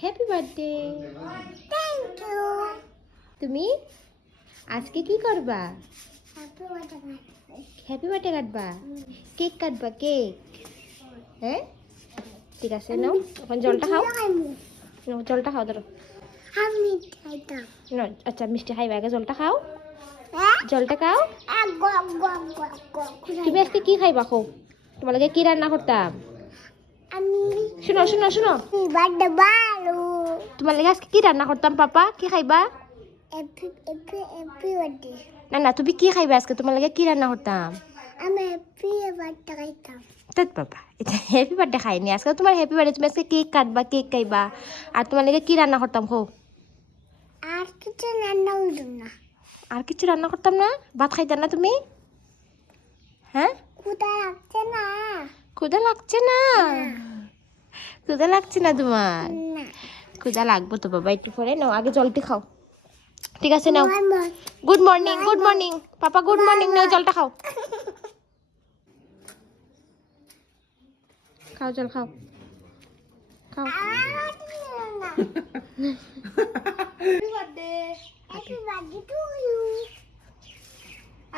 Happy birthday. Thank you. তুমি আজকে কি করবা? Happy birthday. হ্যাপি বার্থডে কাটবা? কেক কাটবা? কেক? হ্যাঁ ঠিক আছে, নাও এখন জলটা খাও। নাও জলটা খাও, ধরো। আমি খাইতাম। না আচ্ছা, মিষ্টি খাইবা, আগে জলটা খাও। হ্যাঁ? জলটা খাও। গক গক গক গক। তুমি আজকে কি খাইবা? খাও, তোমার লাগে কি রান্না করতাম। আমি শুনো শুনো শুনো, বার্থডে ভালো। তোমার লাগে আজকে কি রান্না করতাম? পাপা কি খাইবা? Happy happy happy birthday. না না, তুমি কি খাইবা আজকে? তোমার লাগে কি রান্না করতাম? আমি হ্যাপি বার্থডে খাইতাম। তাত বাবা, এটা হ্যাপি বার্থডে খাইনি আজকে। তোমার হ্যাপি বার্থডে, তুমি আজকে কেক কাটবা, কেক খাইবা। আর তোমার লাগে কি রান্না করতাম? খাও। আর কিছু রান্না হইল না। আর কিছু রান্না করতাম না? ভাত খাইতাম না তুমি? হ্যাঁ, ক্ষুধা লাগছে না। ক্ষুধা লাগছে না? ক্ষুধা লাগছে না তোমার? না। ক্ষুধা লাগবো তো বাবা, একটু পরে। নাও আগে জলটি খাও, ঠিক আছে? নাও। মামা, good morning, good morning papa, good morning. নাও জলটা খাও, খাও জল খাও, খাও। Happy birthday to you.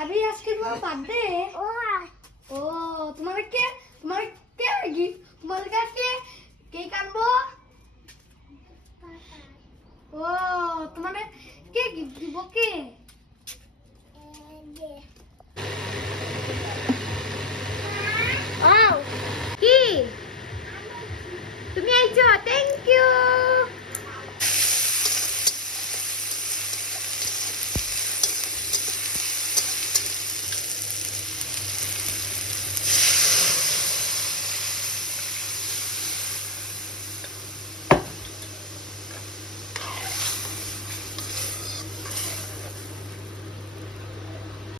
अभी आज के तुम्हारा बर्थडे ও ओ तुम्हारे क्या होगी तुम्हारे क्या केक आनबो ओ तुम्हारे के गिफ्ट দিব কে